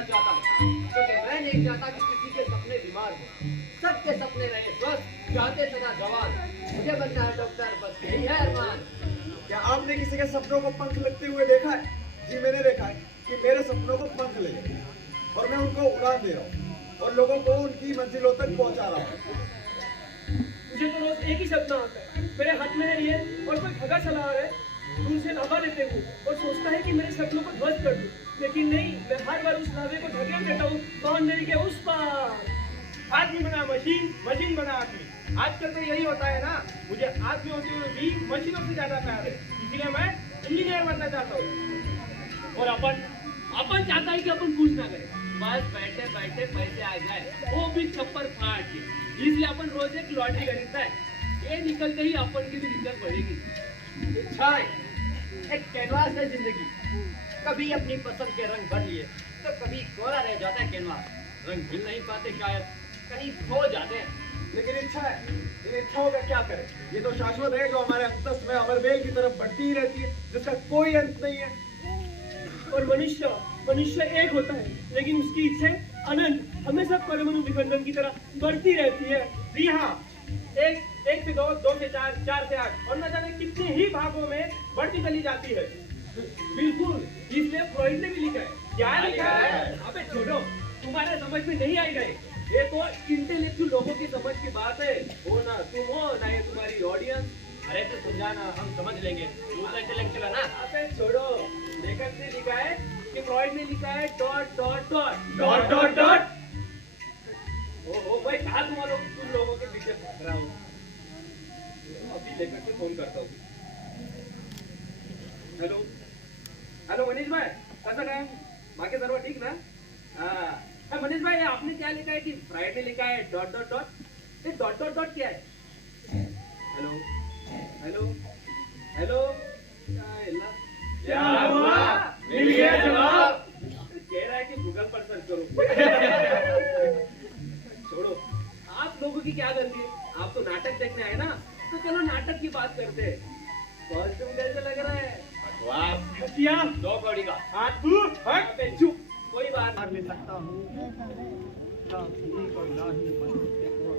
चाहता हूँ, क्योंकि मैं नहीं चाहता कि किसी के सपने बीमार हो। सबके सपने रहे स्वस्थ, चाहते सदा जवान। मुझे बनना है डॉक्टर, बस यही है अरमान। क्या आपने किसी के सपनों को पंख लगते हुए देखा है? जी मैंने देखा है कि मेरे सपनों को पंख लगे और मैं उनको उड़ान दे रहा हूँ और लोगों को उनकी मंजिलों तक पहुँचा रहा हूँ। मुझे तो रोज एक ही सपना आता है, मेरे हाथ में है ये और कोई भगा चला आ रहा है, दूर से लावा लेते हुए और सोचता है कि मेरे सपनों को ध्वस्त कर दूं, लेकिन नहीं, मैं हर बार उस लावे को धकेल देता हूँ बाउंड्री के उस पार। आदमी बना मशीन, मशीन बना आदमी। आजकल तो यही होता है ना। मुझे आदमी होते हुए भी मशीनों से ज्यादा प्यार है, इसलिए मैं इंजीनियर बनना चाहता हूँ। और अपन चाहता है कि अपन कुछ ना करें, बस बैठे बैठे पैसे आ जाए, वो भी छप्पर फाड़ के। इसलिए अपन रोज एक लॉटरी खरीदता है, ये निकलते ही अपन की भी निकल पड़ेगी। इच्छाएं एक कैनवास है जिंदगी, कभी अपनी पसंद के रंग भर लिए तो कभी कोरा रह जाता है कैनवास। रंग खिल नहीं पाते, शायद कहीं खो जाते हैं। लेकिन इच्छा है, इन इच्छाओं का क्या करें? ये तो शाश्वत है जो हमारे अंतस में अमरबेल की तरफ बढ़ती ही रहती है, जिसका कोई अंत नहीं है। और मनुष्य एक होता है, लेकिन उसकी इच्छाएं अनंत, हमेशा परमाणु विखंडन की तरह बढ़ती रहती है। जी हाँ, एक से दो, दो से चार, चार से आठ और न जाने कितने ही भागों में बढ़ती चली जाती है। बिल्कुल, इसलिए फ्रॉइड ने भी लिखा है। क्या लिखा है? अबे छोड़ो, तुम्हारे समझ में नहीं आएगा ये तो इंटेलेक्चुअल लोगों की समझ की बात है। हो ना तुम हो ना ये तुम्हारी ऑडियंस। अरे तो समझाना, हम समझ लेंगे। तू तो इंटेलेक्चुअल है ना। अबे छोड़ो, लेखक ने लिखा है कि फ्रॉइड ने लिखा है dot dot dot dot dot dot. ओ भाई, कहा तुम लोगों के पीछे भाग रहा हूँ। अभी लेखक से फोन करता हूँ। हेलो हेलो मनीष भाई, कसं काय? बाकी सर्व ठीक ना? हाँ मनीष भाई, आपने क्या लिखा है कि फ्राइडे लिखा है डॉट डॉट डॉट? ये डॉट डॉट डॉट क्या है? हेलो हेलो हेलो, क्या हुआ? मिल गया जवाब। कह रहा है कि गूगल पर सर्च करो। छोड़ो, आप लोगों की क्या गलती है? आप तो नाटक देखने आए ना, तो चलो नाटक की बात करते हैं। कॉस्ट्यूम कैसे लग रहा है? क्या? 2 कौड़ी का। हाँ तू हट। अबे चुप, कोई बात मार ले सकता हूँ ना भीख और ना ही बंदूक को।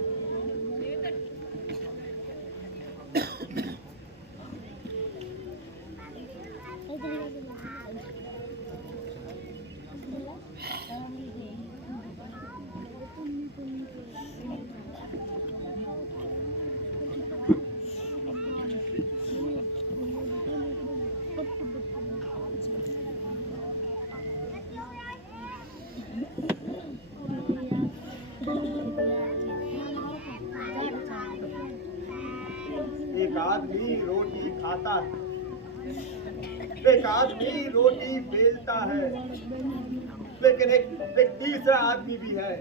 एक आदमी रोटी खाता है, एक आदमी रोटी बेलता है, लेकिन एक तीसरा आदमी भी है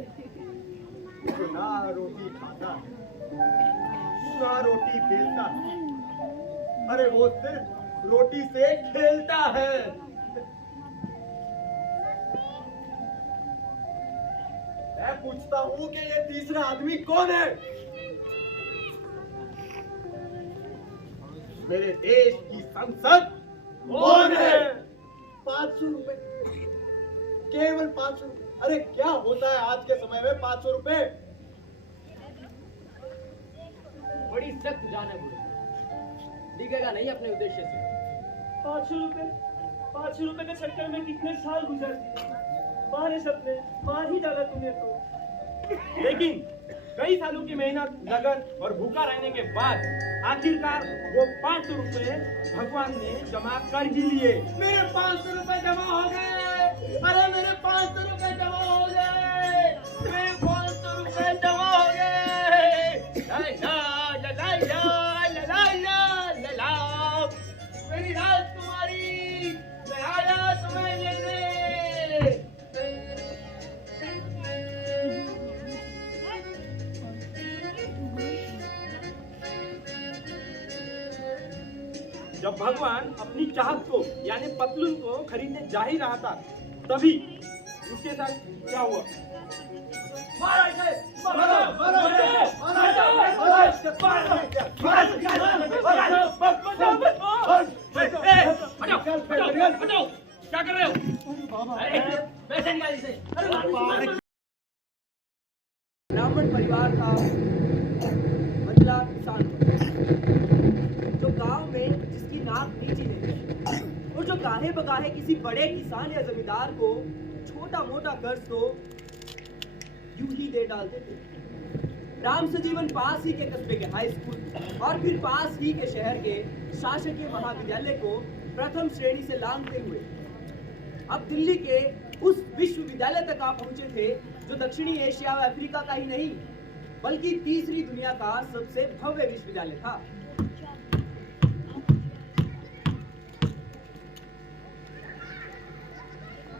जो ना रोटी खाता है ना रोटी बेलता है। अरे वो सिर्फ रोटी से खेलता है। मैं पूछता हूँ कि ये तीसरा आदमी कौन है? मेरे देश की संसद कौन है? 500 रुपए, केवल 500 रुपए। अरे क्या होता है आज के समय में 500 रुपए? बड़ी सख्त जान है बुढ़े, दिखेगा नहीं अपने उद्देश्य से। 500 रुपए के चक्कर में कितने साल गुजर दिए, मारे सपने मार ही डाला तूने तो। लेकिन कई सालों की मेहनत, लगन और भूखा रहने के बाद आखिरकार वो 500 रुपए भगवान ने जमा कर ही लिए। मेरे 500 रुपए जमा हो गए। अरे मेरे 500 रुपए जमा हो गए। मेरे 500 रुपए जमा हो गए। ला ला ला ला ला ला ला ला। मेरी राजकुमारी, मैं आया तुम्हें लेने। जब भगवान अपनी चाहत को यानी पतलून को खरीदने जा ही रहा था, तभी उसके साथ क्या हुआ? मारो इसे, मारो, हटाओ, क्या कर रहे हो? अरे पैसे निकाल इसे। जो गांव में जिसकी नाक नीची है और जो गाहे बगाहे किसी बड़े किसान या जमींदार को छोटा मोटा कर्ज तो यूं ही दे डालते थे। राम सजीवन पास ही के कस्बे के हाई स्कूल और फिर पास ही के शहर के शासकीय महाविद्यालय को प्रथम श्रेणी से लांघते हुए अब दिल्ली के उस विश्वविद्यालय तक आप पहुंचे थे जो दक्षिणी एशिया व अफ्रीका का ही नहीं बल्कि तीसरी दुनिया का सबसे भव्य विश्वविद्यालय था।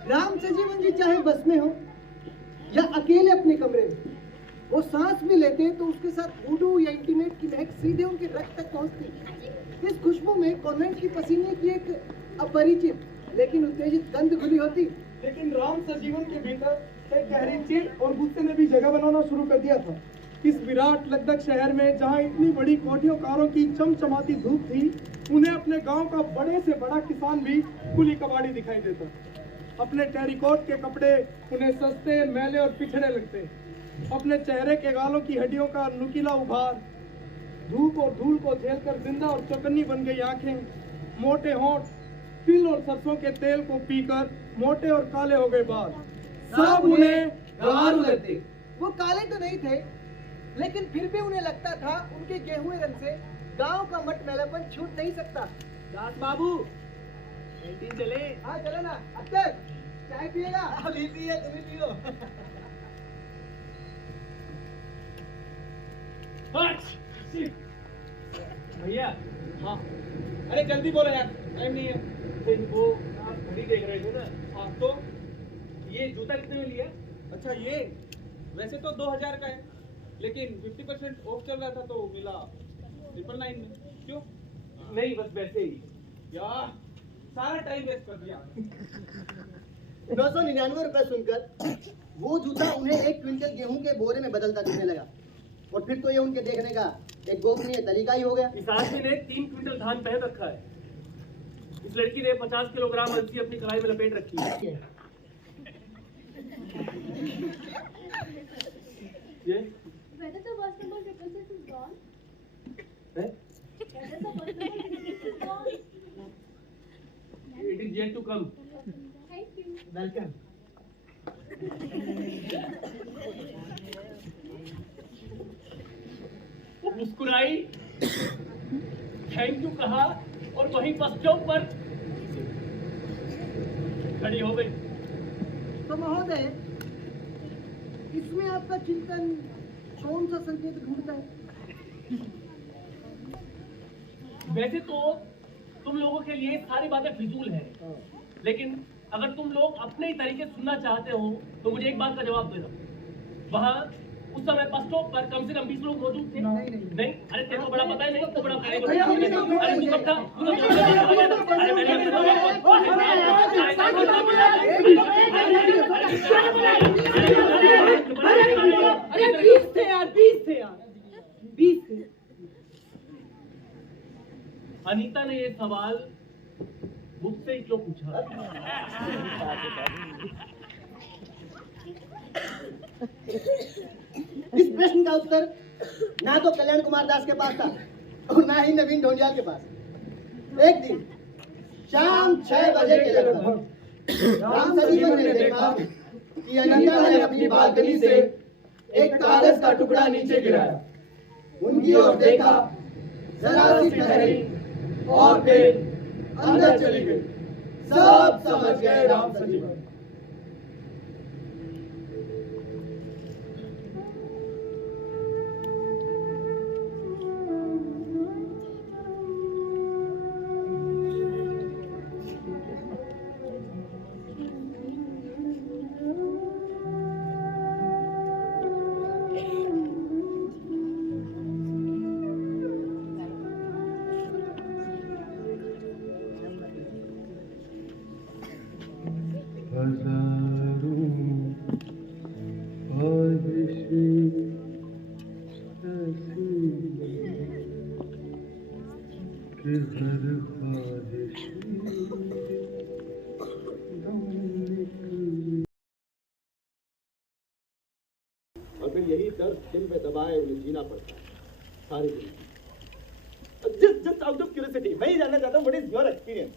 राम सजीवन जी चाहे बस में हो या अकेले अपने कमरे में, वो सांस भी लेते हैं तो उसके साथ वुडू या इंटीमेट की महक सीधे उनके रक्त तक पहुंचती। इस खुशबू में कॉन्वेंट की पसीने की एक अपरिचित लेकिन उत्तेजित गंध घुली होती। लेकिन राम सजीवन के भीतर एक गहरी चिढ़ और गुस्से ने भी जगह बनाना शुरू कर दिया था। इस विराट लगदग शहर में जहां इतनी बड़ी कोठियों कारों की चमचमाती धूप थी, उन्हें अपने गांव का बड़े से बड़ा किसान भी कुली कबाड़ी दिखाई देता। अपने टेरिकोट के कपड़े उन्हें सस्ते, मैले और पिछड़े लगते। अपने चेहरे के गालों की हड्डियों का नुकीला उभार, धूप और धूल को झेलकर जिंदा और चौकन्नी बन गई आंखें, मोटे होंठ, तिल और सरसों के तेल को पीकर मोटे और काले हो गए बाल, सब उन्हें गंवार लगते। वो काले तो नहीं थे, लेकिन फिर भी उन्हें लगता था उनके गेहुए रंग से गांव का मट मैलापन छूट नहीं सकता। दास बाबू कैंटीन चले? हाँ चलो ना। अख्तर चाय पिएगा? अभी पिए, तुम पियो। भैया, हाँ, अरे जल्दी बोलो यार, टाइम नहीं है। वो आप घड़ी देख रहे थे ना? हाँ, तो ये जूता कितने में लिया? अच्छा, ये वैसे तो 2000 का है, लेकिन 50% ऑफ चल रहा था तो मिला 999 में। क्यों? नहीं, बस वैसे ही यार, सारा टाइम वेस्ट कर दिया। 999 रुपए सुनकर वो जूता उन्हें 1 क्विंटल गेहूं के बोरे में बदलता दिखने लगा, और फिर तो ये उनके देखने का एक गोपनीय तरीका ही हो गया। इस आदमी ने 3 क्विंटल धान पहन रखा है। इस लड़की ने 50 किलोग्राम अलसी अपनी कलाई में लपेट रखी है। ये Whether the bus number 666 is gone? है? Whether the bus number 666 is gone? It is yet to come. Thank you. Welcome. वो मुस्कुराई, थैंक यू कहा और वहीं बस स्टॉप पर खड़ी हो गई। तो महोदय, इसमें आपका चिंतन कौन सा संकेत ढूंढता है? वैसे तो तुम लोगों के लिए सारी बातें फिजूल है, लेकिन अगर तुम लोग अपने ही तरीके सुनना चाहते हो तो मुझे एक बात का जवाब देना। वहाँ उस समय बस स्टॉप पर कम से कम 20 लोग मौजूद थे। नहीं, अरे तेरे को बड़ा पता है नहीं, तो बड़ा अरे तू कब था? अरे मैंने अरे 20 थे यार, 20 थे। अनीता ने ये सवाल मुझसे ही क्यों पूछा? इस प्रश्न का उत्तर ना तो कल्याण कुमार दास के पास था और ना ही नवीन ढोंडियाल के पास। एक दिन शाम 6 बजे के लगभग राम सजीवन ने देखा कि अनीता ने अपनी बालकनी से एक कागज का टुकड़ा नीचे गिराया। उनकी ओर देखा, जरा सी ठहरी और फिर अंदर चली गई। सब समझ गए राम सजीवन। और फिर यही दर्द दिल में दबाए उन्हें जीना पड़ता है सारी जिंदगी। आउट ऑफ क्यूरियोसिटी मैं ही जानना चाहता हूँ व्हाट इज योर एक्सपीरियंस?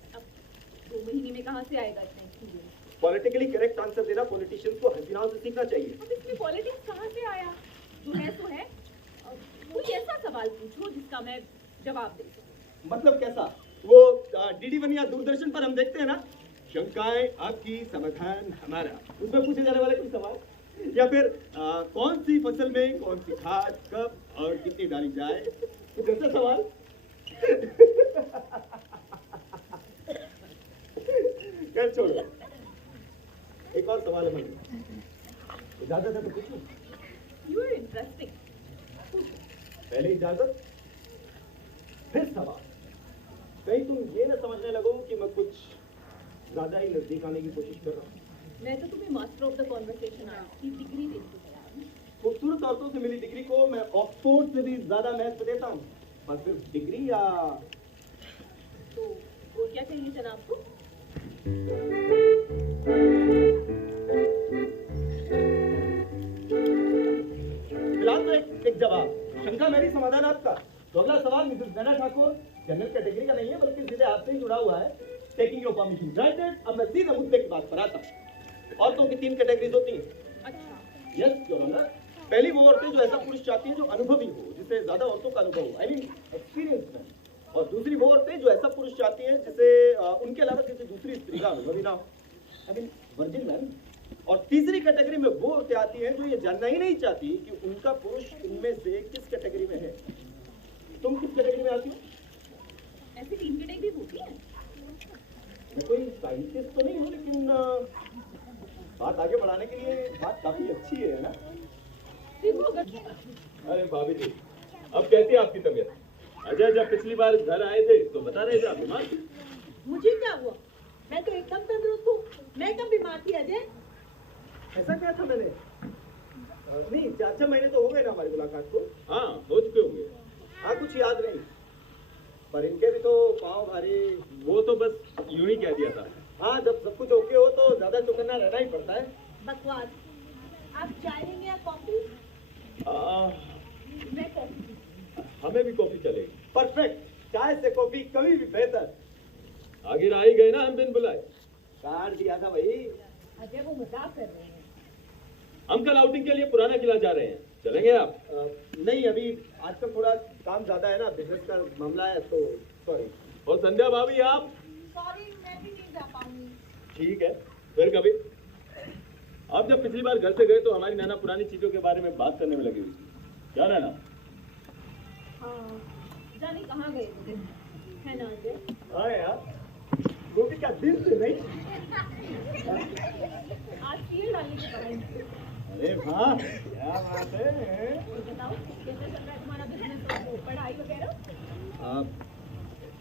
2 महीने में कहाँ से आएगा इतना एक्सपीरियंस? पॉलिटिकली करेक्ट आंसर देना पॉलिटिशियंस को हसीनाओं से सीखना चाहिए। अब इसमें पॉलिटिक्स कहाँ से आया? जो है सो है। कोई ऐसा सवाल पूछो जिसका मैं जवाब दे सकूं। मतलब कैसा? वो डीडी वन या दूरदर्शन पर हम देखते हैं ना, शंकाएं आपकी समाधान हमारा, उसमें पूछे जाने वाले कोई सवाल, या फिर कौन सी फसल में कौन सी खाद कब और कितनी डाली जाए, कुछ ऐसा सवाल। क्या छोड़ो, एक और सवाल है मन, इजाजत है तो पूछूं? You are interesting. पहले इजाजत फिर सवाल। कहीं तुम ये ना समझने लगो कि मैं कुछ ज्यादा ही नजदीक आने की कोशिश कर रहा हूँ। मैं तो तुम्हें मास्टर ऑफ द कॉन्वर्सेशन की डिग्री देने को तैयार हूँ। खूबसूरत औरतों से मिली डिग्री को मैं ऑक्सफोर्ड से भी ज्यादा महत्व देता हूँ, और सिर्फ डिग्री या तो और क्या चाहिए जनाब को? फिलहाल तो एक जवाब, शंका मेरी समाधान आपका। तो अगला सवाल मिसेस नैना ठाकुर, जनरल कैटेगरी का नहीं है बल्कि सीधे आपसे ही जुड़ा हुआ है। Taking your permission granted. अब मैं सीधे मुद्दे की बात पर आता हूँ। औरतों की 3 कैटेगरीज होती हैं। अच्छा। Yes your honour. पहली वो औरतें जो ऐसा पुरुष चाहती हैं जो अनुभवी हो, जिसे ज्यादा औरतों का अनुभव हो, आई मीन एक्सपीरियंस है। और दूसरी वो औरतें जो ऐसा पुरुष चाहती हैं जिसे उनके अलावा किसी दूसरी स्त्री का अनुभव ही ना हो, आई मीन वर्जिन मैन। और तीसरी कैटेगरी में वो औरतें आती हैं जो ये जानना ही नहीं चाहती कि उनका पुरुष इनमें से किस कैटेगरी में है। तुम किस कैटेगरी में आती हो? ऐसी 3 कैटेगरी होती है? मैं कोई साइंटिस्ट तो नहीं हूँ, लेकिन बात आगे बढ़ाने के लिए बात काफी अच्छी है ना? अरे भाभी जी, अब कैसी है आपकी तबीयत? अजय जब पिछली बार घर आए थे तो बता रहे थे आप बीमार थे। मुझे क्या हुआ? मैं तो एकदम तंदुरुस्त हूँ। मैं कब बीमार थी अजय? ऐसा क्या था मैंने? नहीं, 4-6 महीने तो हो गए ना हमारी मुलाकात को। हाँ, हो चुके होंगे। हाँ, कुछ याद नहीं, पर इनके भी तो पाँव भारी। वो तो बस यूं ही कह दिया था। हाँ, जब सब कुछ ओके हो तो ज्यादा चौकन्ना रहना ही पड़ता है। बकवास। आप चाय लेंगे या कॉफी? मैं कॉफी। हमें भी कॉफी चलेगी। परफेक्ट, चाय से कॉफी कभी भी बेहतर। आगे आ ही गए ना हम बिन बुलाए। कार्ड दिया था भाई। अजय वो मजाक कर रहे हैं। हम कल आउटिंग के लिए पुराना किला जा रहे हैं, चलेंगे आप? नहीं, अभी आजकल थोड़ा काम ज्यादा है ना, बिजनेस का मामला है, तो सॉरी। और संध्या भाभी आप? सॉरी, मैं भी नहीं जा पाऊंगी। ठीक है, फिर कभी। आप जब पिछली बार घर से गए तो हमारी नैना पुरानी चीजों के बारे में बात करने में लगी हुई थी, क्या नैना? हाँ, जाने कहाँ गए थे, है ना अजय? हाँ यार, वो भी क्या दिल से नहीं। आज तेल डालने के बाद। अरे वाह, क्या बात है। बताओ कैसे चल रहा है तुम्हारा बिजनेस और पढ़ाई वगैरह?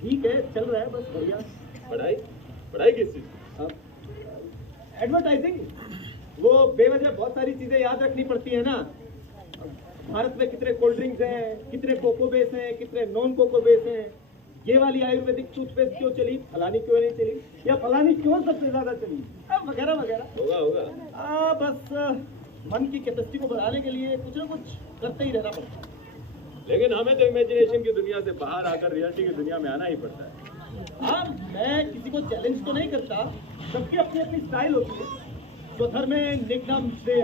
ठीक है, चल रहा है, बस बढ़िया। पढ़ाई किस चीज की? एडवर्टाइजिंग। वो बेवजह बहुत सारी चीजें याद रखनी पड़ती है ना। भारत में कितने कोल्ड ड्रिंक्स हैं, कितने कोको बेस हैं, कितने नॉन कोको बेस हैं, ये वाली आयुर्वेदिक टूथपेस्ट क्यों चली, फलानी क्यों नहीं चली, या फलानी क्यों सबसे ज्यादा चली, वगैरह वगैरह। होगा। बस मन की कैपेसिटी को बढ़ाने के लिए कुछ ना कुछ करते ही रहना पड़ता है। लेकिन हमें तो इमेजिनेशन की दुनिया से बाहर आकर रियलिटी की दुनिया में आना ही पड़ता है। हाँ, मैं किसी को चैलेंज तो नहीं करता, सबकी अपनी अपनी स्टाइल होती है। स्वधर्म में निग्नम श्रेय।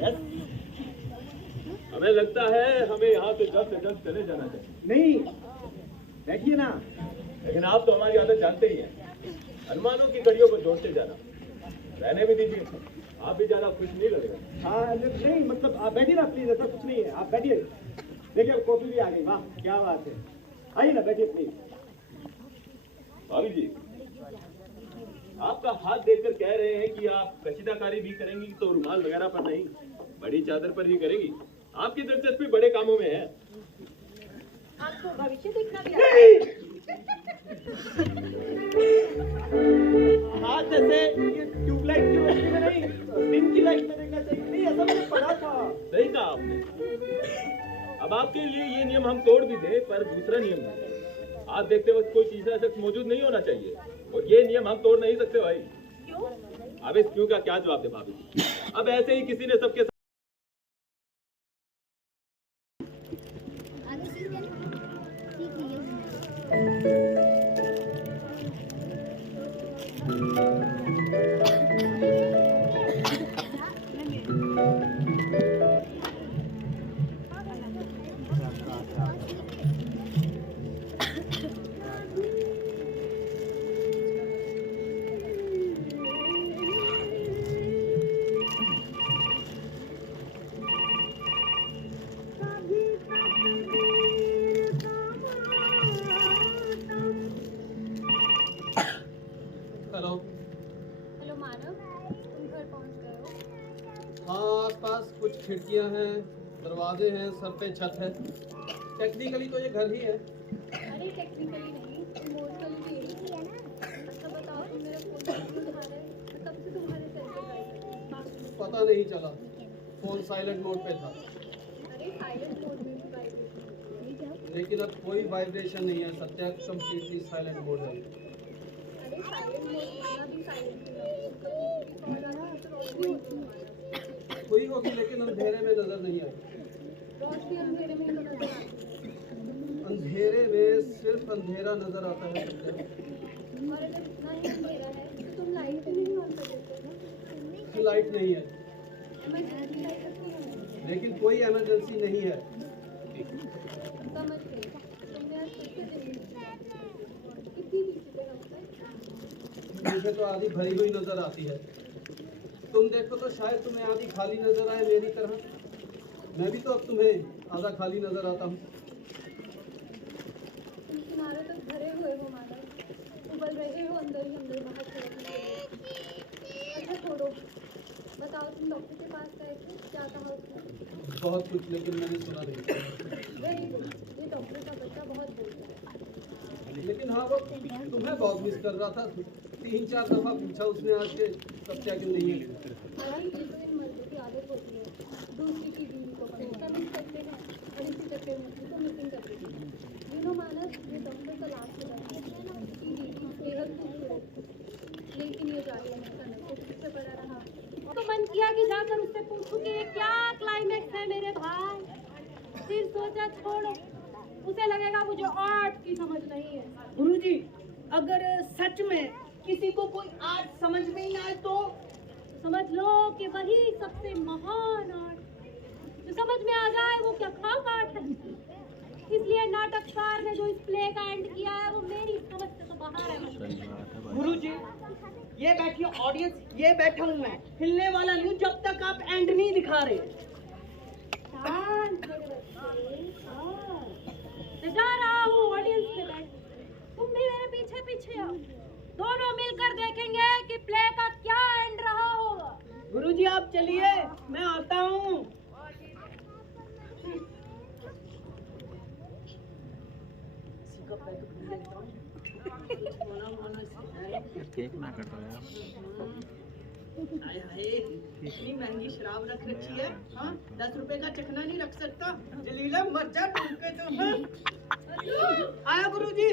यस, हमें लगता है हमें यहाँ से जल्द चले जाना चाहिए। नहीं, बैठिए ना। लेकिन आप तो हमारी आदत जानते ही हैं, अनुमानों की कड़ियों को जोड़ते जाना। रहने भी दीजिए, आप भी ज्यादा खुश नहीं लगेगा। हाँ नहीं, मतलब आप बैठिए ना प्लीज, ऐसा कुछ नहीं है, आप बैठिए। देखिए कॉफी भी आ गई, वाह क्या बात है। आइए ना, बैठिए प्लीज। भाभी जी, आपका हाथ देखकर कह रहे हैं कि आप कशीदाकारी भी करेंगी तो रुमाल वगैरह पर नहीं, बड़ी चादर पर ही करेंगी। आपकी दिलचस्पी बड़े कामों में है। आपको भविष्य देखना भी आता है। हाथ ऐसे ये ट्यूबलाइट की रोशनी में नहीं, दिन की लाइट में देखना चाहिए। नहीं, ऐसा मैंने पढ़ा था। सही कहा आपने। अब आपके लिए ये नियम हम तोड़ भी दें, पर दूसरा नियम है, हाथ देखते वक्त कोई तीसरा शख्स मौजूद नहीं होना चाहिए, और ये नियम हम तोड़ नहीं सकते भाई। क्यों? अब इस क्यों का क्या जवाब दे भाभी जी? अब ऐसे ही किसी ने सबके हेलो। हेलो मानव, तुम घर पहुंच गए हो? हाँ, आसपास कुछ खिड़कियां हैं, दरवाजे हैं, सर पे छत है। टेक्निकली तो ये घर ही है। अरे टेक्निकली नहीं, इमोशनली भी यही है ना। अच्छा बताओ, तुम मेरा फोन क्यों उठा रहे हो? मैं कब से तुम्हारे सर पे ट्राई कर रही हूँ। पता नहीं चला, फोन साइलेंट मोड पे था। अरे साइलेंट मोड में भी वाइब्रेशन होती है क्या? लेकिन अब कोई वाइब्रेशन नहीं है, सत्या कंप्लीटली साइलेंट मोड है। अरे साइलेंट मोड माना भी साइलेंट ही है। कभी भी कॉल आना तो रोशनी होती है हमारा। कोई होगी लेकिन अंधेरे में नजर नहीं आई। रोशनी अंधेरे में ही तो नजर आती है। अंधेरे में सिर्फ अंधेरा नजर आता है सत्या। और अगर इतना ही अंधेरा है तो तुम लाइट भी नहीं ऑन कर देते ना? लाइट नहीं है, इमरजेंसी लाइट रखी है। लेकिन कोई इमरजेंसी नहीं है। समझ गई। तुमने आज कितने दिन कितनी नीचे पे रखा? मुझे तो आधी भरी हुई नजर आती है। तुम देखो तो शायद तुम्हें आधी खाली नजर आए मेरी तरह। मैं भी तो अब तुम्हें आधा खाली नजर आता हूँ। तुम किनारे तक भरे हुए हो मानव, उबल रहे हो अंदर ही अंदर बाहर छोड़ने के लिए। अच्छा छोड़ो, बताओ तुम डॉक्टर के पास गए थे, क्या कहा उसने? बहुत कुछ, लेकिन मैंने सुना नहीं। वेरी गुड, ये डॉक्टर का बच्चा बहुत बोलता है। लेकिन हाँ, वो तुम्हें बहुत मिस कर रहा था। 3-4 दफा पूछा उसने आज के सत्या क्यों नहीं है। अरे ये तो इन मर्दों की आदत होती है, दूसरी की बीवी को हमेशा मिस करते हैं और इसी चक्कर में उसी को मिसिंग कर देते हैं। यू नो मानस, ये डॉक्टर का लास्ट है, इसकी बीवी बेहद खूबसूरत, लेकिन ये जाके हमेशा नशे के पीछे पड़ा रहा। तो मन किया कि जाकर उससे पूछूं कि ये क्या क्लाइमेक्स है मेरे भाई। फिर सोचा छोड़ो, उसे लगेगा मुझे आर्ट की समझ नहीं है। गुरुजी, अगर सच में किसी को कोई आर्ट समझ में ही ना आए तो समझ लो कि वही सबसे महान आर्ट। जो समझ में आ जाए वो क्या खाक आर्ट है। इसलिए नाटककार ने जो इस प्ले का एंड किया है वो मेरी समझ से तो बाहर है। गुरुजी, ये बैठी ऑडियंस, ये बैठा हूँ मैं, हिलने वाला नहीं हूँ जब तक आप एंड नहीं दिखा रहे। शांत मेरे बच्चे, शांत। मैं जा रहा हूँ ऑडियंस के बैठ, तुम भी मेरे पीछे पीछे आओ। दोनों मिलकर देखेंगे कि प्ले का क्या एंड रहा होगा। गुरुजी आप चलिए, मैं आता हूँ। केक ना कटो यार। हाय हाय, इतनी महंगी शराब रख रखी है। हाँ, 10 रुपए का चखना नहीं रख सकता। जलीला मर जा टूट के तो। हाँ? आया गुरुजी।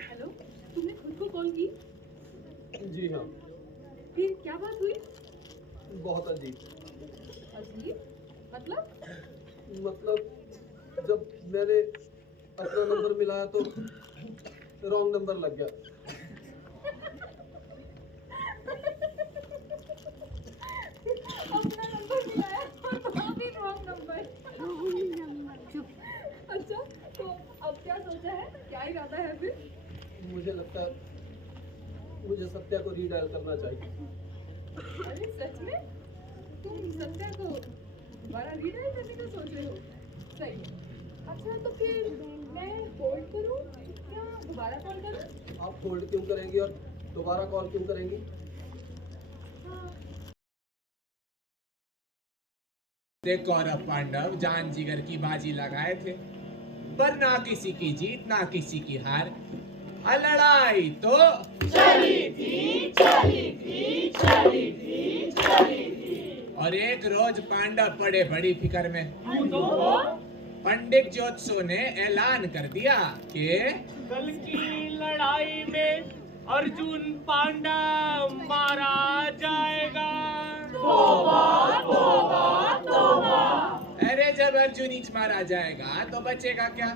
हेलो, तुमने खुद को कॉल की? जी हाँ, फिर क्या बात हुई? बहुत अजीब। अजीब मतलब? मतलब जब मैंने अपना नंबर मिलाया तो रॉन्ग नंबर लग गया। अपना नंबर मिलाया और अभी रॉन्ग नंबर। अच्छा, तो अब क्या सोचा है, क्या इरादा है फिर? मुझे लगता है मुझे सत्या को रीडायल करना चाहिए। अरे सच में? तुम सत्या को दोबारा रीडायल करने का सोच रहे हो? सही है। अच्छा तो फिर मैं होल्ड करूं या दोबारा कॉल करूं? आप होल्ड क्यों करेंगी और दोबारा कॉल क्यों करेंगी? कौरव पांडव जान जिगर की बाजी लगाए थे, पर ना किसी की जीत ना किसी की हार। लड़ाई तो चली थी, चली थी, चली थी, चली थी, और एक रोज पांडव पड़े बड़ी फिक्र में। पंडित ज्योतिषों ने ऐलान कर दिया कि कल की लड़ाई में अर्जुन पांडव मारा जाएगा। तोबा, तोबा, तोबा। अरे जब अर्जुन ही मारा जाएगा तो बचेगा क्या?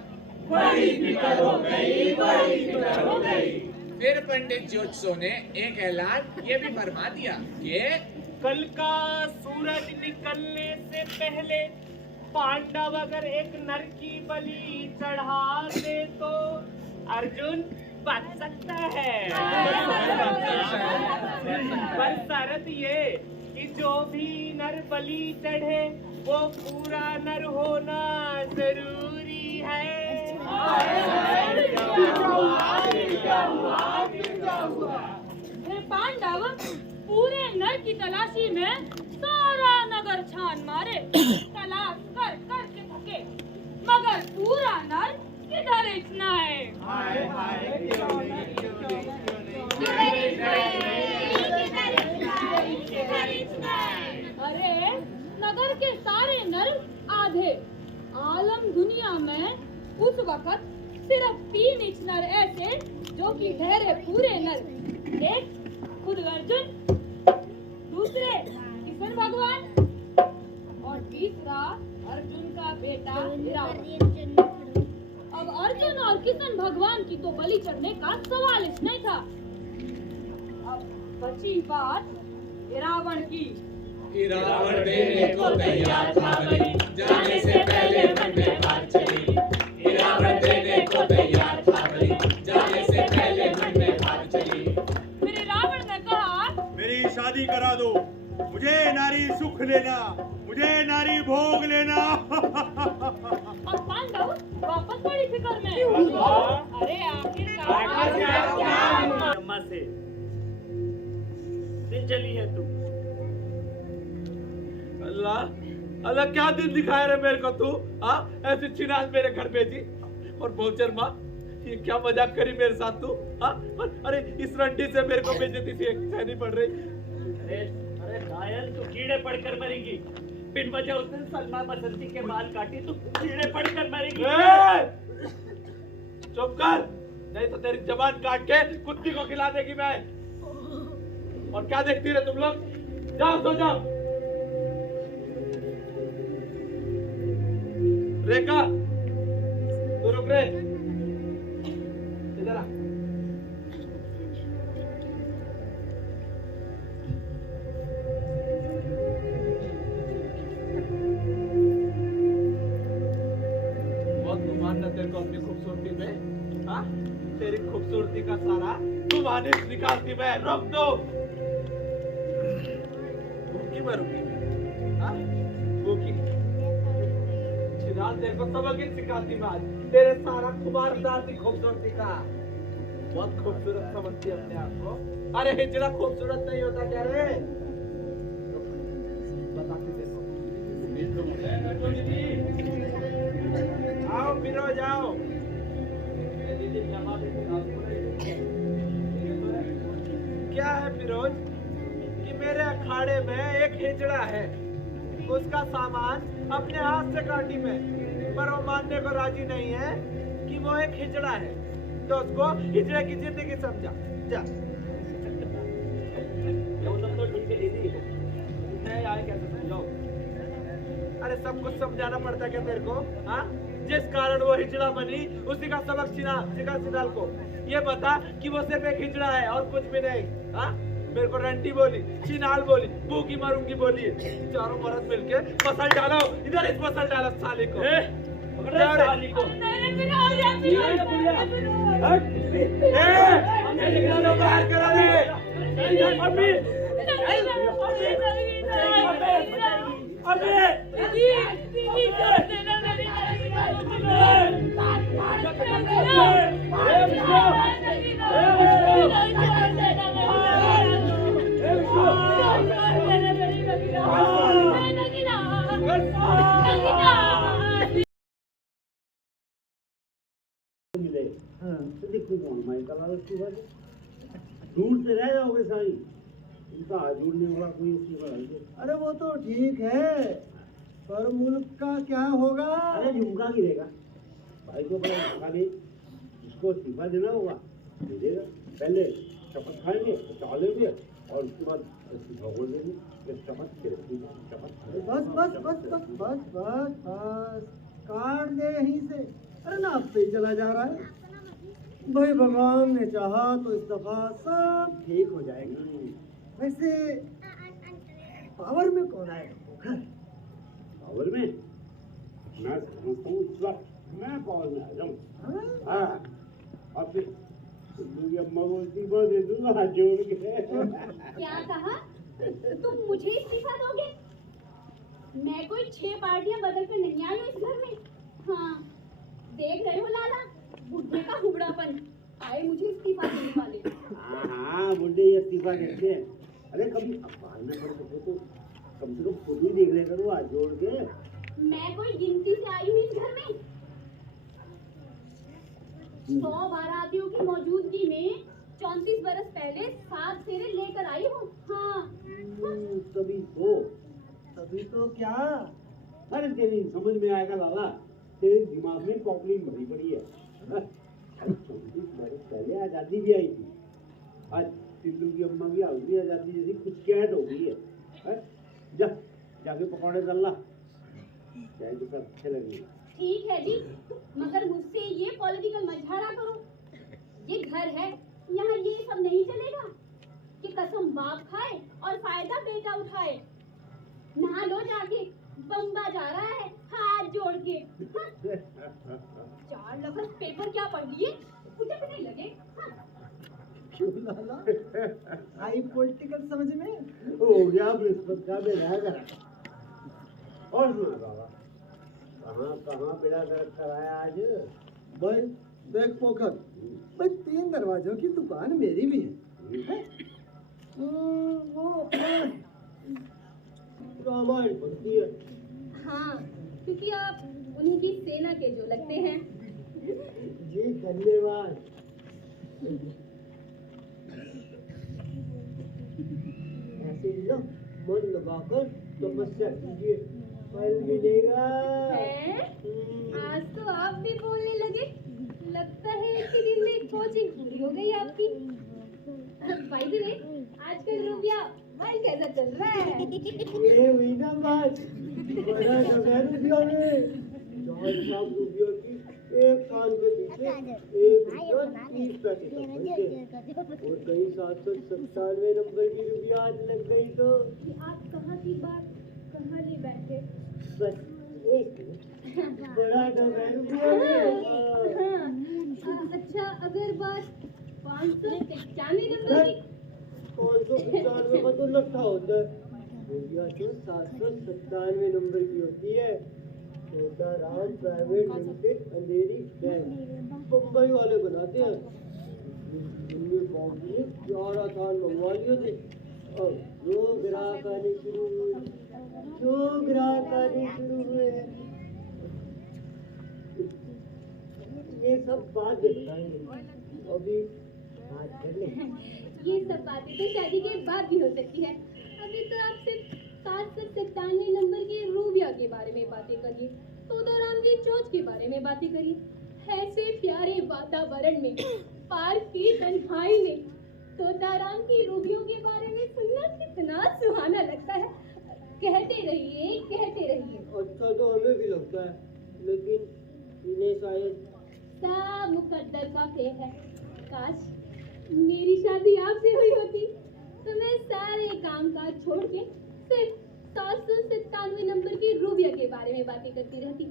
बड़ी फिक्र हो गई, बड़ी फिक्र हो गई। फिर पंडित ज्योतिषों ने एक ऐलान ये भी फरमा दिया कि कल का सूरज निकलने से पहले पांडव अगर एक नर की बलि चढ़ा दे तो अर्जुन बच सकता है। पर शर्त ये कि जो भी नर बलि चढ़े वो पूरा नर होना जरूरी है। हे पांडव, पूरे नर की तलाशी में सारा नगर छान मारे, तलाश कर कर के थके, मगर पूरा नर किधर इतना है? अरे नगर के सारे नर आधे, आलम दुनिया में उस वक्त सिर्फ 3 इंच नर ऐसे जो कि ठहरे पूरे नर। एक खुद अर्जुन, दूसरे किशन भगवान और तीसरा अर्जुन का बेटा रावण। अब अर्जुन और किशन भगवान की तो बलि चढ़ने का सवाल ही नहीं था। अब बची बात रावण की। रावण देने को तैयार था बलि, जाने से पहले मन में बात चली। रावण देने को तैयार था बलि, जाने से पहले मन में बात चली। फिर रावण ने कहा, मेरी शादी करा दो, मुझे नारी सुख लेना, मुझे नारी भोग लेना। और पांडव वापस बड़ी फिक्र में। अरे आखिरकार अम्मा से दिन चली है तू। अल्लाह अल्लाह क्या दिन दिखाया रे मेरे को तू? हाँ ऐसे चिनाज मेरे घर भेजी और बहुचर माँ ये क्या मजाक करी मेरे साथ तू? हाँ अरे इस रंडी से मेरे को बेइज्जती सी सहनी पड़ रही। अरे घायल तू कीड़े पड़कर मरेगी। बिन वजह उसने सलमा बसंती के बाल काटी, तू कीड़े पड़कर मरेगी। चुप कर, नहीं तो तेरी जबान काट के कुत्ती को खिला देगी मैं। और क्या देखती रहे तुम लोग? जाओ सो जाओ। रेखा तू रुक रे, इधर आ। बहुत गुमान ना तेरे को अपनी खूबसूरती में। हाँ तेरी खूबसूरती का सारा गुमानिश निकालती मैं। रोक दो। भूखी मरूंगी मैं। हाँ भूखी तेरे को सबक ही सिखाती मैं आज। तेरे सारा खुमारदार थी खूबसूरती का। बहुत खूबसूरत समझती है अपने आप को। अरे हिजड़ा खूबसूरत नहीं होता क्या रे? बताती देखो। आओ फिरो जाओ। क्या है फिरोज कि मेरे अखाड़े में एक हिजड़ा है, उसका सामान अपने हाथ से काटी मैं, पर वो मानने को राजी नहीं है कि वो एक हिजड़ा है, तो उसको हिजड़े की जिंदगी समझा। जा वो सब तो ठीक है दीदी, मैं यार कैसे समझाओ? अरे सब कुछ समझाना पड़ता क्या तेरे को? हाँ जिस कारण वो हिजड़ा बनी उसी का सबक सिखा सिनाल को। ये बता कि वो सिर्फ एक हिजड़ा है और कुछ भी नहीं। हाँ मेरे को रंटी बोली, चिनाल बोली, भूखी मारूंगी बोली। चारों मर्द मिलके मसल डालो, इधर इस मसल डालो साली को। साली को बाहर करा दूर से रह जाओगे साईं, इनका जोड़ने वाला कोई इस्तीफा डाल दे। अरे वो तो ठीक है, पर मुल्क का क्या होगा? अरे झुमका गिरेगा भाई को, बड़ा झुमका दे, इसको इस्तीफा देना होगा, दे देगा। पहले शपथ खाएंगे, चालेंगे और उसके बाद इस्तीफा बोल देंगे। शपथ के शपथ बस बस बस बस बस बस बस काट दे यहीं से। अरे ना अब से ही चला जा रहा है। भाई भगवान ने चाहा तो इस दफा सब ठीक हो जाएगा। वैसे पावर में कौन आएगा? पोखर पावर में मैं समझता हूँ इस वक्त मैं पावर में आ जाऊँ। हाँ अब फिर मेरी अम्मा को इस्तीफा दे दूंगा हाथ जोड़ के। क्या कहा? तुम मुझे इस्तीफा दोगे? मैं कोई 6 पार्टियां बदल कर नहीं आई हूँ इस घर में। हाँ देख रहे हो लाला, बुढ़े का हुबड़ापन, आए मुझे इस्तीफा देने वाले। हाँ बुढ़े ही इस्तीफा देते हैं। अरे कभी अखबार में पढ़ सको तो कम से कम खुद ही देख ले करो हाथ जोड़ के। मैं कोई गिनती से आई हूँ इस घर में। 100 बारातियों की मौजूदगी में 34 बरस पहले 7 फेरे लेकर आई हूँ। हाँ तभी तो क्या? अरे तेरी समझ में आएगा लाला, तेरे दिमाग में पॉपुलिंग भरी पड़ी है। 34 बरस पहले आजादी भी आई थी। आज सिद्धू की अम्मा की हल्दी आजादी जैसी कुछ कैट हो गई है। जा जाके पकौड़े तल ला, चाय तो अच्छे लगेंगे। ठीक है जी, मगर मुझसे ये पॉलिटिकल मत झाड़ा करो। ये घर है, यहाँ ये सब नहीं चलेगा कि कसम बाप खाए और फायदा बेटा उठाए। नहा लो जाके, बम्बा जा रहा है हाथ जोड़ के। 4 लफ्ज़ पेपर क्या पढ़ लिए, मुझे भी नहीं लगे। क्यों लाला? आई पॉलिटिकल समझ में हो गया बृहस्पति का बेड़ा करा। और सुना बाबा, कहाँ कहाँ बेड़ा गर्क कराया आज? भाई देख पोखर, भाई 3 दरवाजों की दुकान मेरी भी है। वो रामायण पढ़ती है। हाँ, क्योंकि आप उन्हीं की सेना के जो लगते हैं। जी धन्यवाद। ऐसे ही ना मन लगाकर तपस्या कीजिए, फल मिलेगा। आज तो आप भी बोलने लगे। लगता है इसी दिन में कोचिंग पूरी हो गई आपकी। भाई जी आजकल रुपया भाई कैसा चल रहा है? ये हुई ना बात, बड़ा रुपया में 4 लाख रुपयों की एक साल के पीछे 1 पैसे और कहीं 797 नंबर की रुपया लग गई। तो आप कहाँ की बात कहाँ ले बैठे? बस बड़ा अच्छा, अगर बात 595 नंबर की 595 का तो लट्ठा होता है, रुपया तो 797 नंबर की होती है। सीताराम प्राइवेट लिमिटेड अंधेरी बैंक बम्बई वाले बनाते हैं। जिनमें बाबू ने 11 साल मंगवा लिए थे। अब जो ग्राहक आने शुरू हुए ये सब बात बताएंगे। अभी बात कर ले। ये सब बातें तो शादी के बाद भी हो सकती है। अभी तो आप सिर्फ 797 नंबर के रूबिया के बारे में बातें करिए, तोताराम की चोंच के बारे में बातें करिए। ऐसे प्यारे वातावरण में, पार्क की तन्हाई में तोताराम की रूबियों के बारे में सुनना कितना सुहाना लगता है। कहते रहिए, कहते रहिए। अच्छा तो हमें भी लगता है, लेकिन इन्हें शायद सब मुकद्दर का खेल है। काश मेरी शादी आपसे हुई होती तो मैं सारे काम काज छोड़ के सिर्फ 797 नंबर की रूबिया के बारे में बातें करती रहती,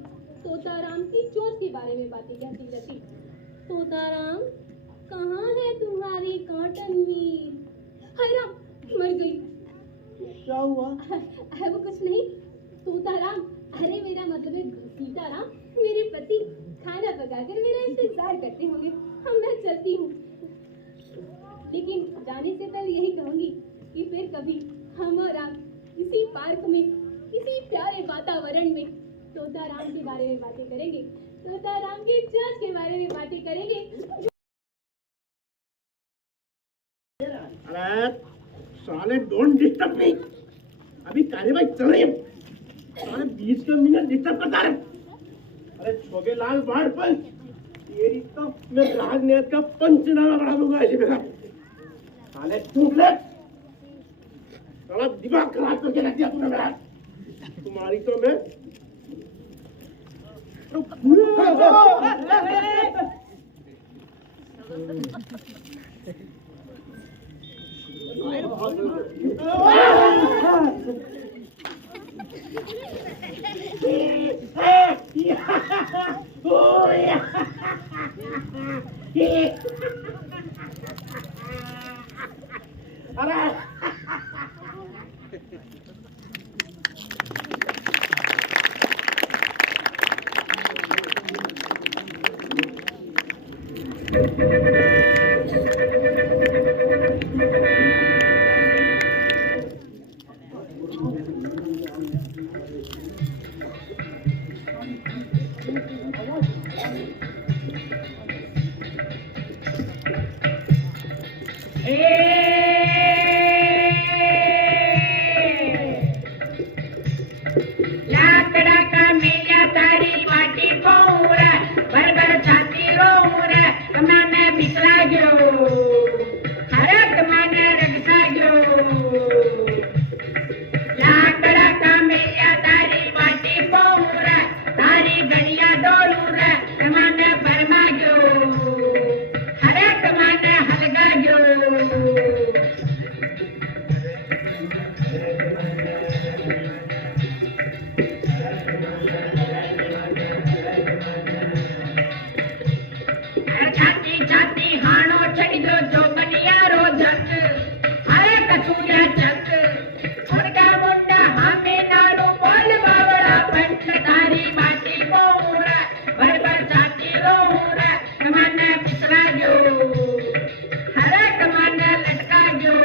तोताराम की चोंच के बारे में बातें कहती रहती। तोताराम कहाँ है तुम्हारी कॉटन मील? हाय राम, मर गई। क्या हुआ? वो कुछ नहीं तोताराम, अरे मेरा मतलब है सीताराम, मेरे पति खाना पकाकर मेरा इंतजार करते होंगे। मैं चलती हूँ, लेकिन जाने से पहले यही कहूंगी कि फिर कभी हम और आप इसी पार्क में, इसी प्यारे वातावरण में तोताराम के बारे में बातें करेंगे, तोताराम की चोंच के बारे में बातें करेंगे। अरे साले डोंट डिस्टर्ब मी, अभी कार्यवाही चल रही है, साले 20 मिनट डिस्टर्ब करता रहे। अरे छोगे लाल बाढ़ पंच, तेरी तो मैं राजनीति का पंचनामा बढ़ा दूंगा ऐसे मेरा। साले टूटले, साला दिमाग खराब करके रख दिया तूने मेरा। तुम्हारी तो मैं लाकड़ा का मेरा तारी पाटी पोरा बरबर छाती रोरा कमाने बिसरा गयो हरे कमाने रगसा गयो लाकड़ा का मेरा तारी पाटी पोरा तारी गड़िया डोलूरा कमाने बरमा गयो हरे कमाने हलगा गयो छाती छाती हाणो छड़ियो जो बनियारो झक हरे कसूरिया चक उनका मुंडा हमें नाड़ो बोल बावड़ा पंच तारी बाटी मोरा बरबर छाती रोरा कमाने पिसरा गयो हरे कमाने लटका गयो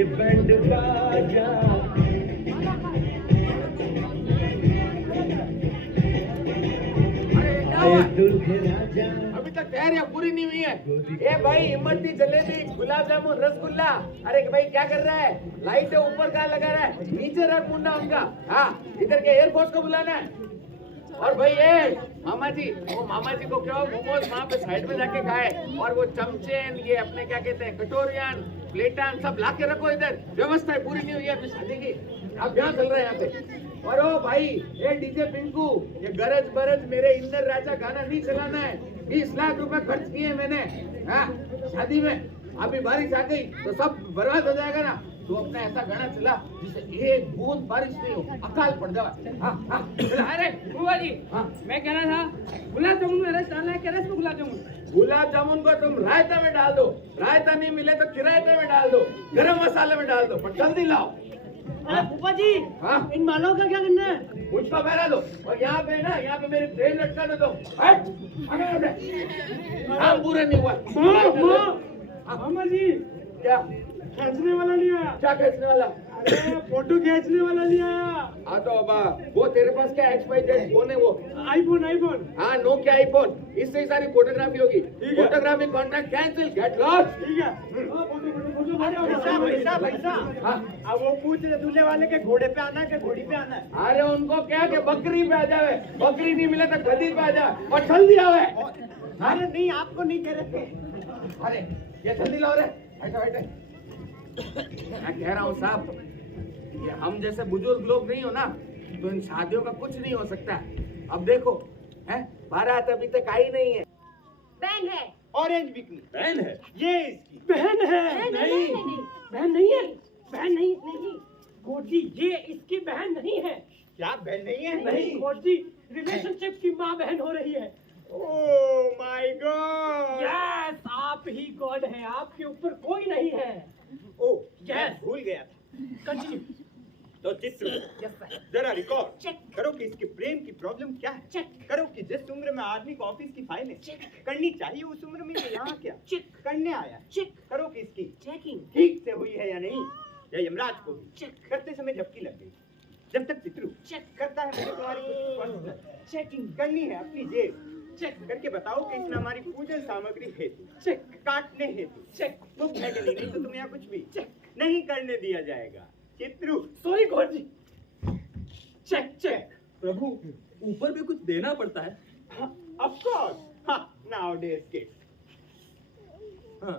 ये बैंड बाजा अभी तक तैयारियां पूरी नहीं हुई है। ए भाई इमरती जलेबी गुलाब जामुन रसगुल्ला। अरे भाई क्या कर रहा है? लाइट ऊपर कहाँ लगा रहा है? नीचे रख मुंडा उनका। हाँ इधर के एयरफोर्स को बुलाना है। और भाई ये मामा जी, वो मामा जी को क्या मोमोज वहाँ पे साइड में जाके खाए। और वो चमचे ये अपने क्या कहते हैं कटोरियान प्लेटान सब ला के रखो इधर। व्यवस्था पूरी नहीं हुई है अपनी शादी की। अब यहाँ चल रहा है यहाँ पे। और ओ भाई ये डीजे पिंकू ये गरज बरज मेरे इंदर राजा गाना नहीं चलाना है। 20 लाख रुपए खर्च किए मैंने हाँ शादी में। अभी बारिश आ गई तो सब बर्बाद हो जाएगा ना। तो अपना ऐसा गाना चला जिससे एक बूंद बारिश नहीं हो, अकाल पड़ जाए। हाँ हाँ अरे बुआ जी हाँ मैं कह रहा था गुलाब जामुन में रस डालना है क्या रस में गुलाब जामुन? गुलाब जामुन को तुम रायता में डाल दो। रायता नहीं मिले तो किरायते में डाल दो। गरम मसाले में डाल दो पर जल्दी लाओ। अरे फूफा जी हाँ इन मालों का क्या करना है? मुझको बहरा दो और यहाँ पे ना यहाँ पे मेरे फ्रेम लटका दो। काम पूरा नहीं हुआ। मामा जी क्या खींचने वाला नहीं आया? क्या खींचने वाला? अरे फोटो खींचने वाला नहीं आया। हाँ तो अब वो तेरे पास क्या XYZ फोन है वो? IPhone iPhone. हाँ नोकिया आईफोन। इससे ही सारी फोटोग्राफी होगी। Photography contract cancel get lost. ठीक है पैसा। हाँ अब वो पूछ रहे दूल्हे वाले के घोड़े पे आना है कि घोड़ी पे आना है? अरे उनको क्या कि बकरी पे आ जावे। बकरी नहीं मिला तो गधी पे आ जाए और जल्दी आवे। अरे नहीं आपको नहीं कह रहे थे। अरे ये जल्दी लाओ रे। बैठो बैठे। मैं कह रहा हूँ साहब ये हम जैसे बुजुर्ग लोग नहीं हो ना तो इन शादियों का कुछ नहीं हो सकता। अब देखो हैं बारात अभी तक आई नहीं है। बहन है। ऑरेंज बिकनी बहन है ये इसकी बहन है। नहीं बहन नहीं है। बहन नहीं नहीं गोटी ये इसकी बहन नहीं है। क्या बहन नहीं है? नहीं गोटी रिलेशनशिप की माँ बहन हो रही है। Oh my God. यस आप ही गॉड हैं। आपके ऊपर कोई नहीं है। ओह Yes. भूल गया था। कंटिन्यू। तो चित्र जरा रिकॉर्ड चेक करो कि इसके प्रेम की प्रॉब्लम क्या है। चेक करो कि जिस उम्र में आदमी को ऑफिस की फाइलें चेक करनी चाहिए उस उम्र में ये यहाँ क्या चेक करने आया। चेक करो कि इसकी चेकिंग ठीक से हुई है या नहीं। या यमराज को चेक करते समय झपकी लग गई। जब तक चित्रू चेक करता है मुझे तुम्हारी चेकिंग करनी है अपनी जेब चेक करके बताओ कि इसमें हमारी पूजन सामग्री हेतु चेक काटने हेतु चेक बुक है कि नहीं तो तुम्हें यहाँ कुछ भी चेक नहीं करने दिया जाएगा। चित्रू सॉरी गॉड जी। चेक चेक प्रभु ऊपर भी कुछ देना पड़ता है। ऑफ कोर्स हाँ नाउडेज किड्स। हाँ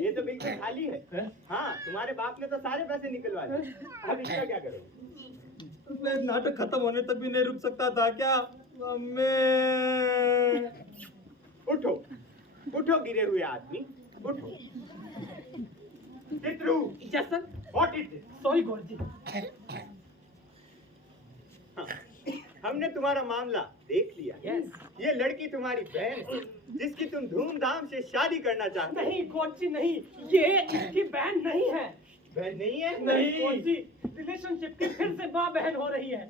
ये तो बिल्कुल खाली है। हाँ तुम्हारे बाप ने तो सारे पैसे निकलवा दिए। अब इसका क्या करो? मैं नाटक खत्म होने तक भी नहीं रुक सकता था क्या? मम्मी उठो उठो गिरे हुए आदमी उठो। Chitru yes sir. What is this? Sorry God ji. हमने तुम्हारा मामला देख लिया। यस ये लड़की तुम्हारी बहन है जिसकी तुम धूमधाम से शादी करना चाहते हो। नहीं गॉड जी नहीं ये इसकी बहन नहीं है। बहन नहीं है? नहीं गॉड जी रिलेशनशिप की फिर से माँ बहन हो रही है।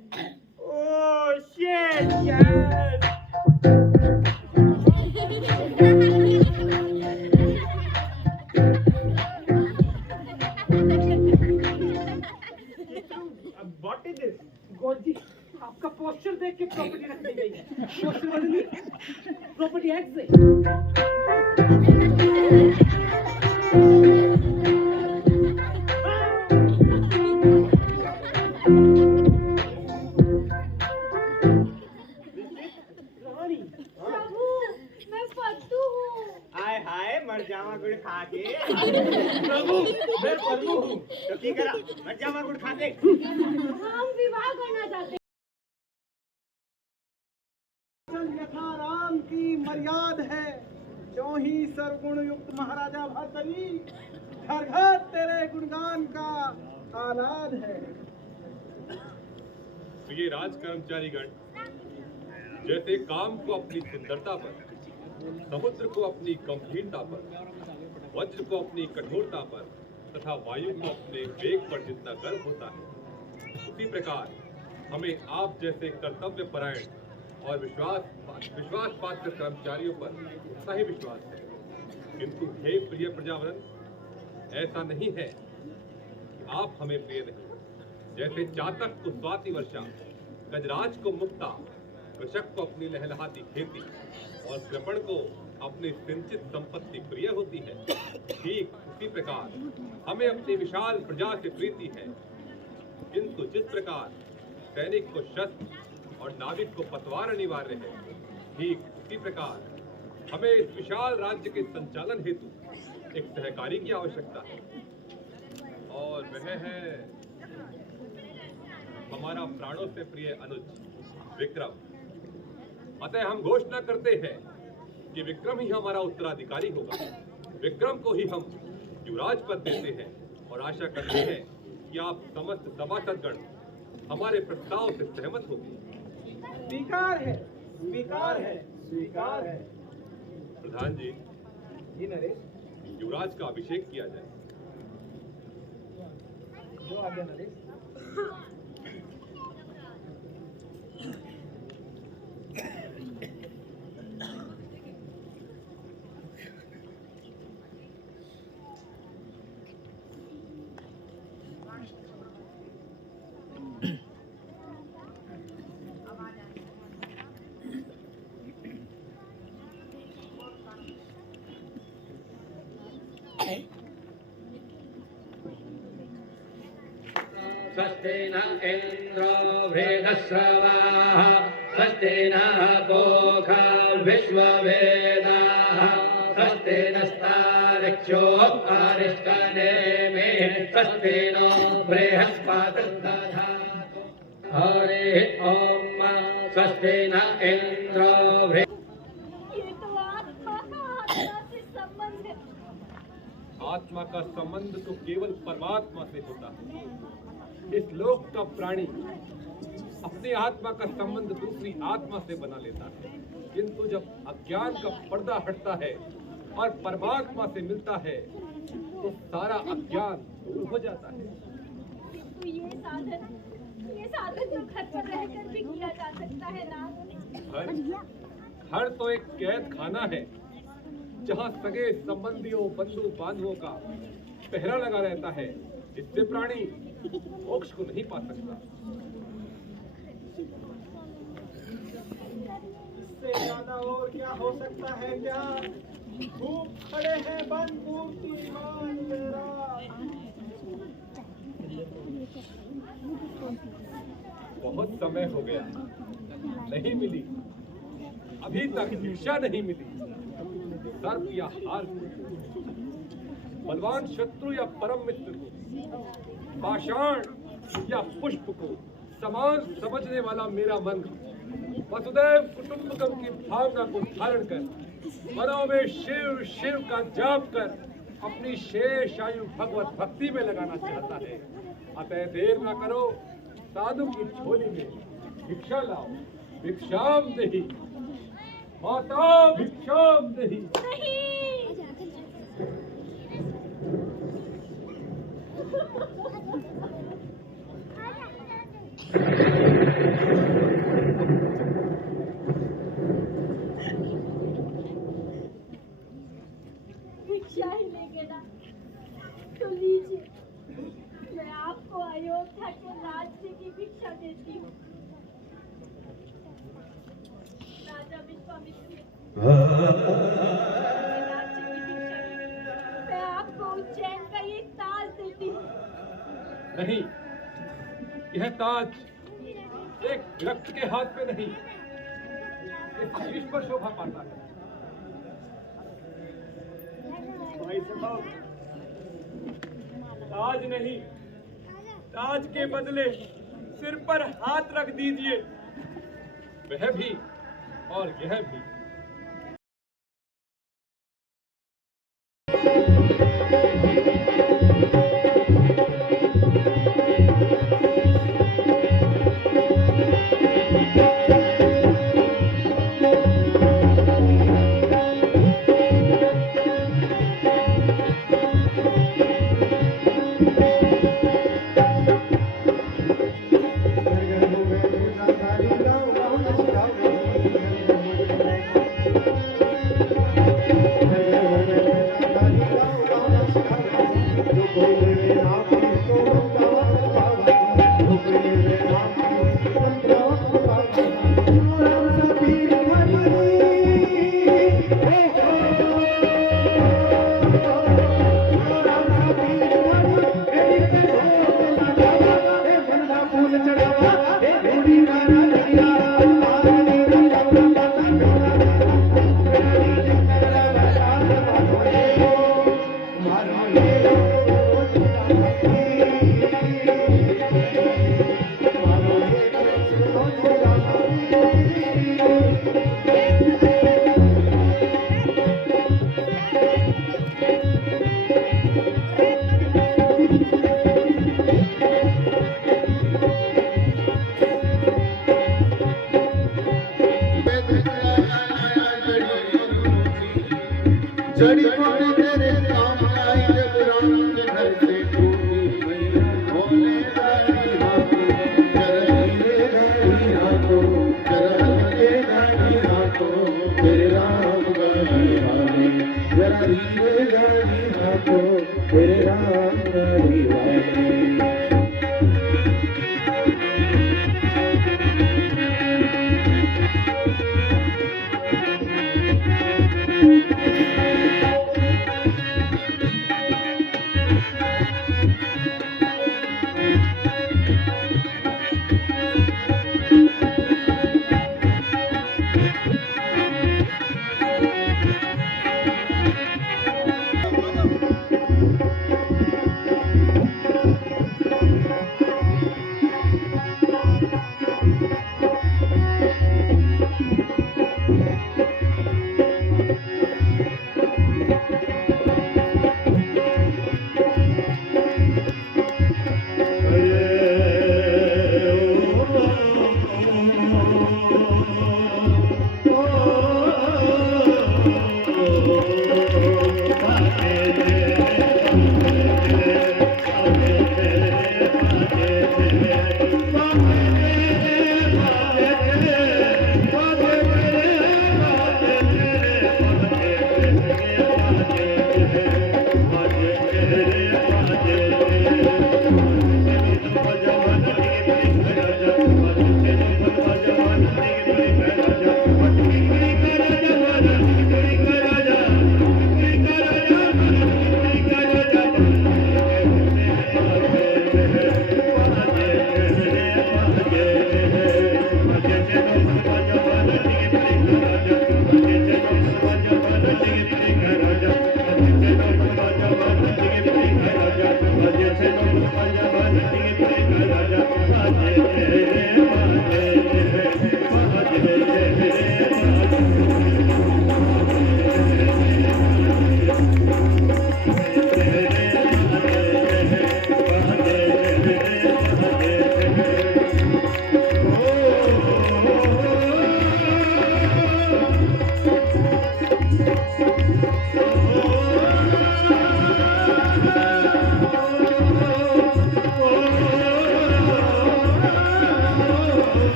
Oh shit yes what is this? God ji आपका पोस्टर देख के प्रॉपर्टी रख दी गई है। पोस्टर वाले नहीं प्रॉपर्टी एक्ट से। रानी प्रभु मैं फट्टू हूँ। हाय हाय मर जावा गुड़ खा के। प्रभु मैं प्रभु हूँ। तो की करा मर जावा गुड़ खा के। हम विवाह करना चाहते हैं। यथा राम की मर्याद है क्यों ही सर्वगुण युक्त महाराजा भरतरी घर घर तेरे गुणगान का आलाद है। तो ये राज कर्मचारीगण जैसे काम को अपनी सुंदरता पर, समुद्र को अपनी गंभीरता पर, वज्र को अपनी कठोरता पर तथा वायु को अपने वेग पर जितना गर्व होता है, उसी प्रकार हमें आप जैसे कर्तव्य परायण और विश्वास पात्र कर्मचारियों पर उत्साही विश्वास है। किंतु हे प्रिय प्रजावरण, ऐसा नहीं है कि आप हमें प्रिय नहीं। जैसे चातक को स्वाति वर्षा, गजराज को मुक्ता, कृषक को अपनी लहलहाती खेती और कृपण को अपनी सिंचित संपत्ति प्रिय होती है, ठीक उसी प्रकार हमें अपनी विशाल प्रजा से प्रीति है। किंतु जिस प्रकार सैनिक को शस्त्र और नाविक को पतवार अनिवार्य है, ठीक उसी प्रकार हमें इस विशाल राज्य के संचालन हेतु एक सहकारी की आवश्यकता है, और वह है हमारा प्राणों से प्रिय अनुज विक्रम। अतः हम घोषणा करते हैं कि विक्रम ही हमारा उत्तराधिकारी होगा। विक्रम को ही हम युवराज पद देते हैं और आशा करते हैं कि आप समस्त सभासदगण हमारे प्रस्ताव से सहमत होंगे। स्वीकार है, स्वीकार है, स्वीकार है। प्रधान जी, नरेश, युवराज का अभिषेक किया जाए। जो आ गया नरेश। स्वस्ति न इन्द्रो वृद्धश्रवाः स्वस्ति नः पूषा विश्ववेदाः स्वस्ति नस्तार्क्ष्यो अरिष्टनेमिः स्वस्ति नो बृहस्पतिर्दधातु। हरिः ओम्। स्वस्ति न इन्द्रो आत्मा का संबंध तो केवल परमात्मा से होता है। इस लोक का प्राणी अपनी आत्मा का संबंध दूसरी आत्मा से बना लेता है, किंतु जब अज्ञान का पर्दा हटता है और परमात्मा से मिलता है तो सारा अज्ञान दूर हो जाता है। तो ये साधन तो घर पर रहकर भी किया जा सकता है ना? घर तो एक कैद खाना है जहाँ सगे संबंधियों बंधु बांधवों का पहरा लगा रहता है। इससे प्राणी मोक्ष को नहीं पा सकता। इससे ज्यादा और क्या हो सकता है? क्या धूप खड़े हैं बन मूर्तिमान मेरा। बहुत समय हो गया, नहीं मिली, अभी तक भिक्षा नहीं मिली। सर्प या हार, बलवान शत्रु या परम मित्र को, पाषाण या पुष्प को समान समझने वाला मेरा मन वसुदैव कुटुंबकम की भावना को धारण कर मनों में शिव शिव का जाप कर अपनी शेष आयु भगवत भक्ति में लगाना चाहता है। अतः देर न करो, साधु की झोली में भिक्षा लाओ। भिक्षाम नहीं माता, भिक्षाम नहीं। भिक्षा ही लेंगे ना, तो लीजिए, मैं आपको अयोध्या के राज्य की भिक्षा देती हूँ। राजा विश्वामित्र राज्य की भिक्षा मैं आपको उज्जैन का ये ताज देती हूँ। नहीं, यह ताज एक विरक्त के हाथ में नहीं, इस शीश पर शोभा पाता है। भाई साहब, ताज नहीं, ताज के बदले सिर पर हाथ रख दीजिए। वह भी और यह भी। जड़ी बूटी तेरे काम आई जब राम के घर से टूटी मैया भोले दाई हाथों जरा धीरे दाई हाथों जरा हल्के दाई हाथों तेरे राम गाड़ी वाले जरा धीरे दाई हाथों तेरे राम गाड़ी वाले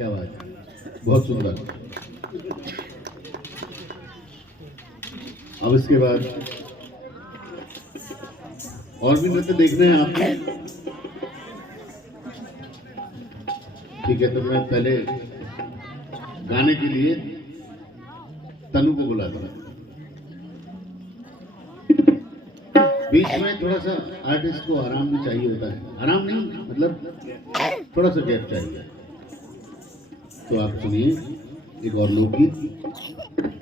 क्या बात है, बहुत सुंदर। अब इसके बाद और भी नृत्य देखने हैं आपको? ठीक है, तो मैं पहले गाने के लिए तनु को बुलाता हूं। बीच में थोड़ा सा आर्टिस्ट को आराम भी चाहिए होता है, आराम नहीं मतलब थोड़ा सा गैप चाहिए। तो आप सुनिए एक और लोकगीत।